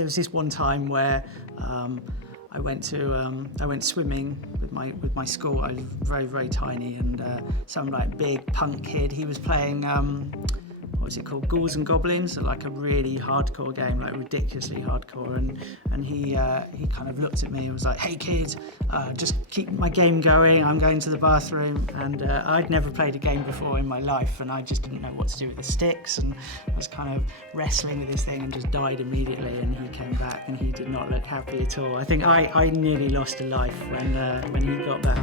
There was this one time where I went swimming with my school. I was very, very tiny, and some like big punk kid, he was playing what was it called, Ghouls and Goblins, like a really hardcore game, like ridiculously hardcore, and he kind of looked at me and was like, "Hey kid, just keep my game going, I'm going to the bathroom." And I'd never played a game before in my life, and I just didn't know what to do with the sticks, and I was kind of wrestling with this thing and just died immediately, and he came back and he did not look happy at all. I think I nearly lost a life when he got back.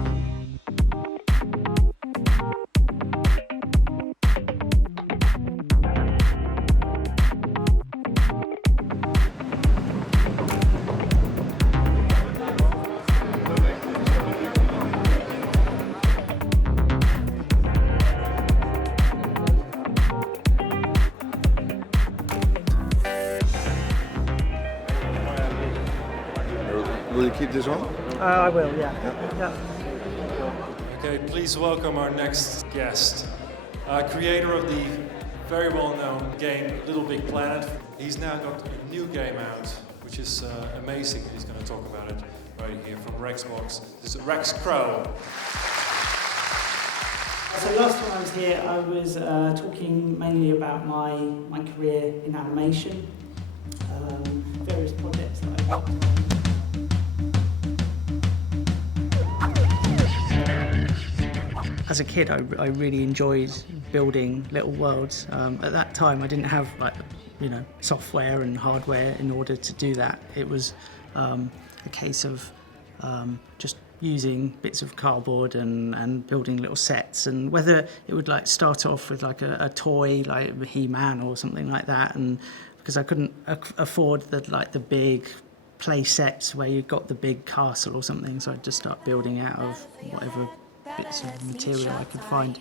Will you keep this on? I will, yeah. Okay, please welcome our next guest, creator of the very well-known game LittleBigPlanet. He's now got a new game out, which is amazing. He's going to talk about it right here from Rexbox. This is Rex Crowle. So last time I was here, I was talking mainly about my career in animation, various projects that I've worked on. As a kid, I really enjoyed building little worlds. At that time, I didn't have software and hardware in order to do that. It was a case of just using bits of cardboard and building little sets, and whether it would like start off with like a toy like He-Man or something like that, and because I couldn't afford the big play sets where you got the big castle or something, so I'd just start building out of whatever bits of material I could find.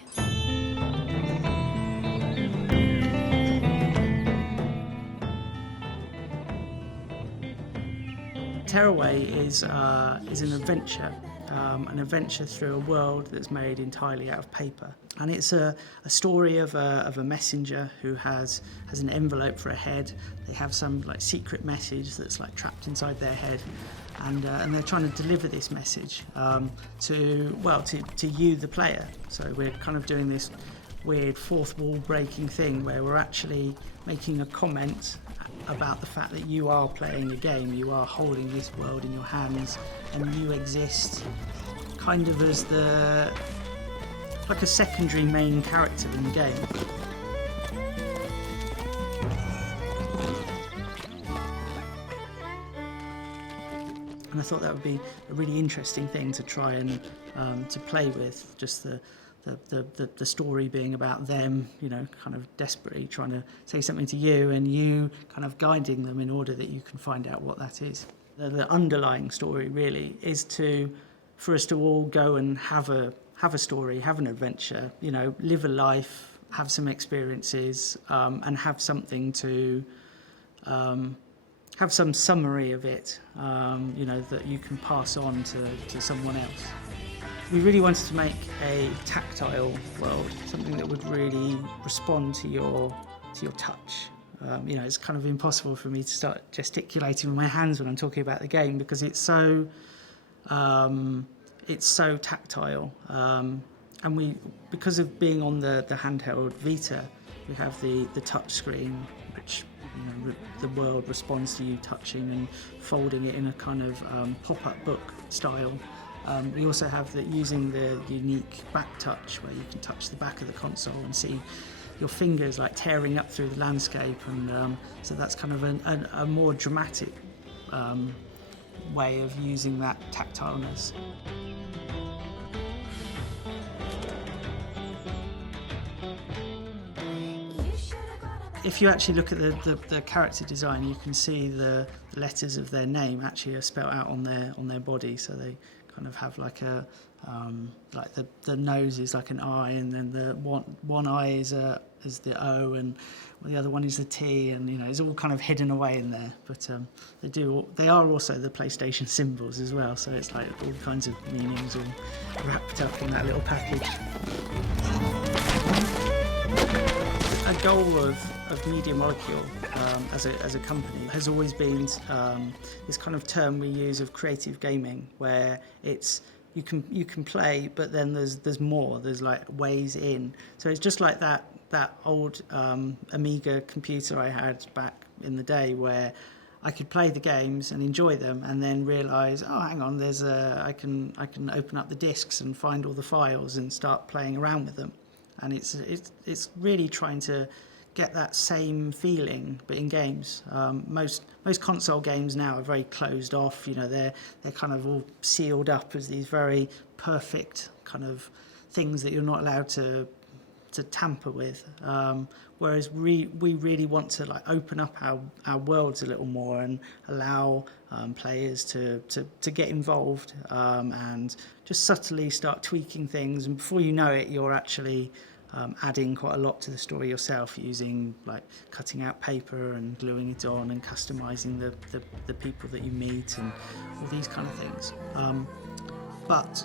Tearaway is an adventure through a world that's made entirely out of paper, and it's a story of a messenger who has an envelope for a head. They have some like secret message that's like trapped inside their head, and they're trying to deliver this message to you, the player. So we're kind of doing this weird fourth wall breaking thing where we're actually making a comment about the fact that you are playing a game, you are holding this world in your hands, and you exist kind of as like a secondary main character in the game. And I thought that would be a really interesting thing to try and to play with, just the story being about them, kind of desperately trying to say something to you, and you kind of guiding them in order that you can find out what that is. The underlying story really is for us to all go and have a story, have an adventure, live a life, have some experiences, and have something to have some summary of it, that you can pass on to someone else. We really wanted to make a tactile world, something that would really respond to your touch. It's kind of impossible for me to start gesticulating with my hands when I'm talking about the game because it's so tactile. And because of being on the handheld Vita, we have the touch screen, which the world responds to you touching and folding it in a kind of pop-up book style. We also have using the unique back touch, where you can touch the back of the console and see your fingers like tearing up through the landscape, and so that's kind of a more dramatic way of using that tactileness. If you actually look at the character design, you can see the letters of their name actually are spelled out on their body, so they kind of have like the nose is like an I, and then the one eye is the O, and the other one is the T, and it's all kind of hidden away in there. But they are also the PlayStation symbols as well, so it's like all kinds of meanings all wrapped up in that little package. goal of Media Molecule as a company has always been this kind of term we use of creative gaming, where it's you can play, but then there's more. There's like ways in. So it's just like that old Amiga computer I had back in the day, where I could play the games and enjoy them, and then realise, oh, hang on, I can open up the discs and find all the files and start playing around with them. And it's really trying to get that same feeling, but in games. Most console games now are very closed off. You know, they're kind of all sealed up as these very perfect kind of things that you're not allowed to tamper with. Whereas we really want to like open up our worlds a little more and allow players to get involved and just subtly start tweaking things, and before you know it, you're actually adding quite a lot to the story yourself, using like cutting out paper and gluing it on and customizing the people that you meet and all these kind of things. But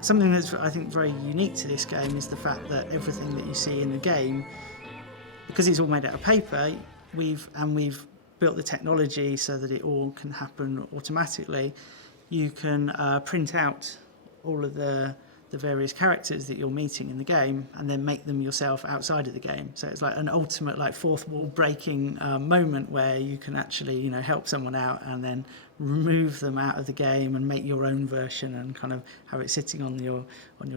something that's, I think, very unique to this game is the fact that everything that you see in the game, because it's all made out of paper, we've built the technology so that it all can happen automatically. You can print out all of the various characters that you're meeting in the game and then make them yourself outside of the game. So it's like an ultimate like fourth wall breaking moment where you can actually, you know, help someone out and then remove them out of the game and make your own version and kind of have it sitting on your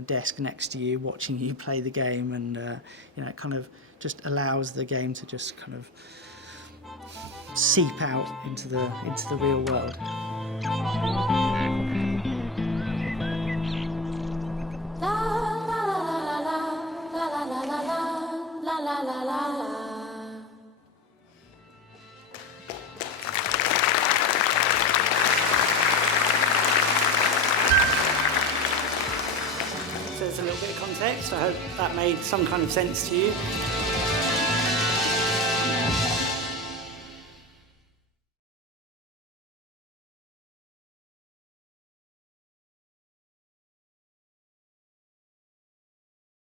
desk next to you, watching you play the game, and you know, it kind of just allows the game to just kind of seep out into the real world. So there's a little bit of context. I hope that made some kind of sense to you.